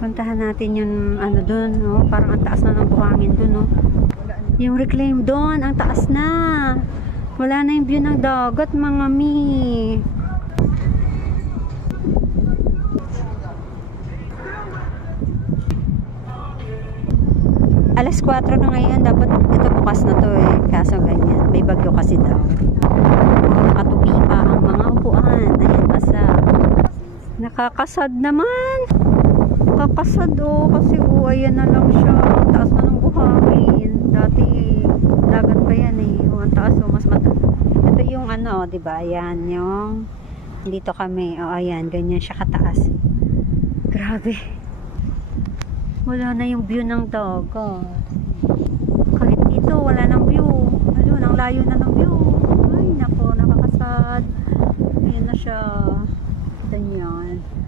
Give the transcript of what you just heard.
Puntahan natin yung ano dun, no? Parang ang taas na ng buhangin dun, no? Yung reclaim doon, ang taas na. Wala na yung view ng dagat, mga mi. Alas 4 na ngayon, dapat ito bukas na to eh. Kaso ganyan, may bagyo kasi daw. Nakatupi pa ang mga upuan. Ayan, basa. Nakakasad naman. Nakakasad oh, kasi oh, ayan na lang siya. Ang taas na ng buhangin. Dati, dagat pa yan eh. Oh, ang taas oh, mas mata. Ito yung ano, diba? Ayan, yung dito kami. Oh, ayan, ganyan siya kataas. Grabe. Wala na yung view ng dagat. Kahit dito, wala nang view. Ayun, ang layo na ng view. Ay, nako, nakakasad. Ayan na siya. Ganyan.